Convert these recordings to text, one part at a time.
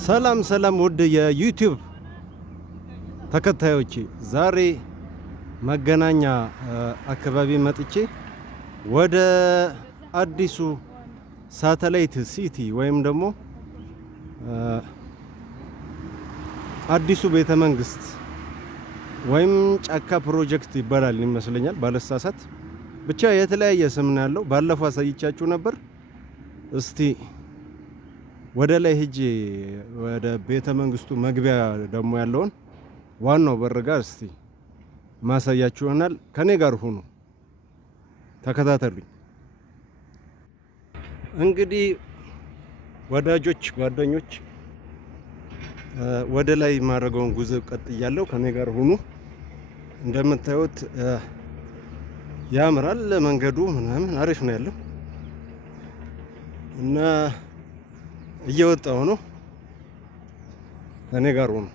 ሰላም ሰላም ውድ የዩቲዩብ ተከታዮቼ፣ ዛሬ መገናኛ አካባቢ መጥቼ ወደ አዲሱ ሳተላይት ሲቲ ወይም ደግሞ አዲሱ ቤተ መንግስት ወይም ጫካ ፕሮጀክት ይባላል ይመስለኛል፣ ባለሳሳት ብቻ የተለያየ ስም ነው ያለው። ባለፈው አሳይቻችሁ ነበር። እስቲ ወደ ላይ ሄጄ ወደ ቤተ መንግስቱ መግቢያ ደግሞ ያለውን ዋናው በር ጋር እስቲ ማሳያችሁ ይሆናል። ከኔ ጋር ሁኑ፣ ተከታተሉኝ። እንግዲህ ወዳጆች፣ ጓደኞች ወደ ላይ ማድረገውን ጉዞ ቀጥያለሁ። ከኔ ጋር ሁኑ። እንደምታዩት ያምራል መንገዱ ምናምን አሪፍ ነው ያለው እና እየወጣሁ ነው። ከኔ ጋር ሁኑ።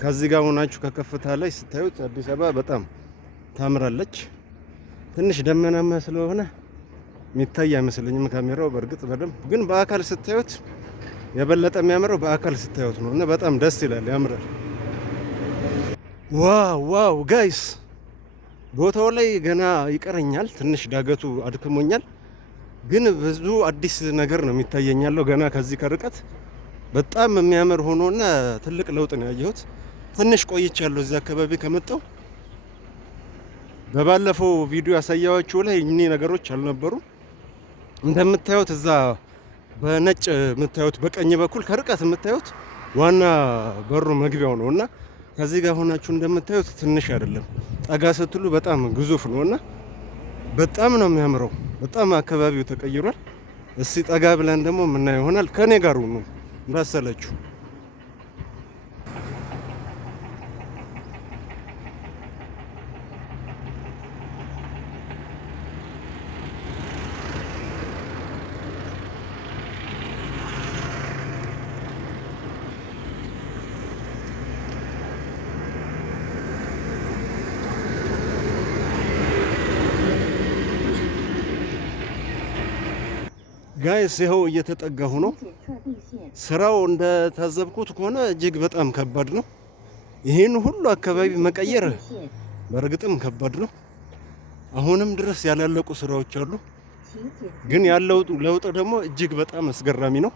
ከዚህ ጋር ሆናችሁ ከከፍታ ላይ ስታዩት አዲስ አበባ በጣም ታምራለች። ትንሽ ደመናማ ስለሆነ የሚታይ አይመስለኝም ካሜራው። በእርግጥ በደንብ ግን በአካል ስታዩት የበለጠ የሚያምረው በአካል ስታዩት ነው እና በጣም ደስ ይላል፣ ያምራል። ዋው ዋው ጋይስ፣ ቦታው ላይ ገና ይቀረኛል። ትንሽ ዳገቱ አድክሞኛል፣ ግን ብዙ አዲስ ነገር ነው የሚታየኛለው ገና ከዚህ ከርቀት። በጣም የሚያምር ሆኖና ትልቅ ለውጥ ነው ያየሁት። ትንሽ ቆይቻለሁ እዚህ አካባቢ ከመጣሁ። በባለፈው ቪዲዮ ያሳያችሁ ላይ እኚህ ነገሮች አልነበሩም። እንደምታዩት እዛ በነጭ የምታዩት በቀኝ በኩል ከርቀት የምታዩት ዋና በሩ መግቢያው ነውና ከዚህ ጋር ሆናችሁ እንደምታዩት ትንሽ አይደለም፣ ጠጋ ስትሉ በጣም ግዙፍ ነውና በጣም ነው የሚያምረው። በጣም አካባቢው ተቀይሯል። እስቲ ጠጋ ብለን ደግሞ የምናየው ይሆናል። ከኔ ጋር ሁኑ እንዳሰላችሁ። ጋይስ ይኸው እየተጠጋሁ ነው። ስራው እንደታዘብኩት ከሆነ እጅግ በጣም ከባድ ነው። ይህን ሁሉ አካባቢ መቀየር በእርግጥም ከባድ ነው። አሁንም ድረስ ያላለቁ ስራዎች አሉ፣ ግን ያለው ለውጥ ደግሞ እጅግ በጣም አስገራሚ ነው።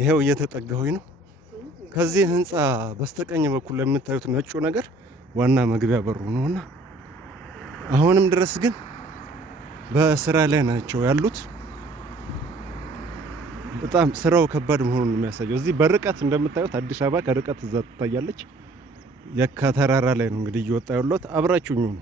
ይኸው እየተጠጋሁኝ ነው። ከዚህ ህንፃ በስተቀኝ በኩል የምታዩት ነጩ ነገር ዋና መግቢያ በሩ ነውና አሁንም ድረስ ግን በስራ ላይ ናቸው ያሉት። በጣም ስራው ከባድ መሆኑን የሚያሳየው እዚህ በርቀት እንደምታዩት አዲስ አበባ ከርቀት እዛ ትታያለች። የካ ተራራ ላይ ነው እንግዲህ እየወጣ ያለሁት። አብራችሁኝ ነው።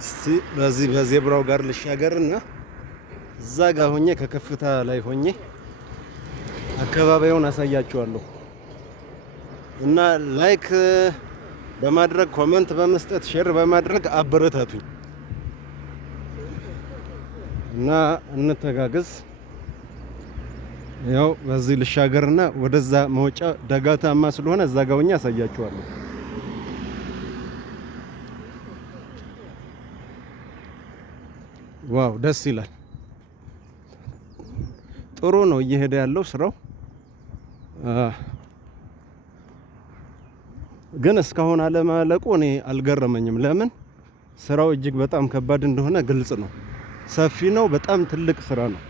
እስቲ በዚህ በዜብራው ጋር ልሻገርና እዛ ጋር ሆኜ ከከፍታ ላይ ሆኜ አካባቢውን አሳያችኋለሁ። እና ላይክ በማድረግ ኮሜንት በመስጠት ሼር በማድረግ አበረታቱኝ እና እንተጋገዝ። ያው በዚህ ልሻገርና ወደዛ መውጫ ዳገታማ ስለሆነ እዛ ጋር ሆኜ አሳያችኋለሁ። ዋው ደስ ይላል። ጥሩ ነው እየሄደ ያለው ስራው። ግን እስካሁን አለማለቁ እኔ አልገረመኝም። ለምን? ስራው እጅግ በጣም ከባድ እንደሆነ ግልጽ ነው። ሰፊ ነው። በጣም ትልቅ ስራ ነው።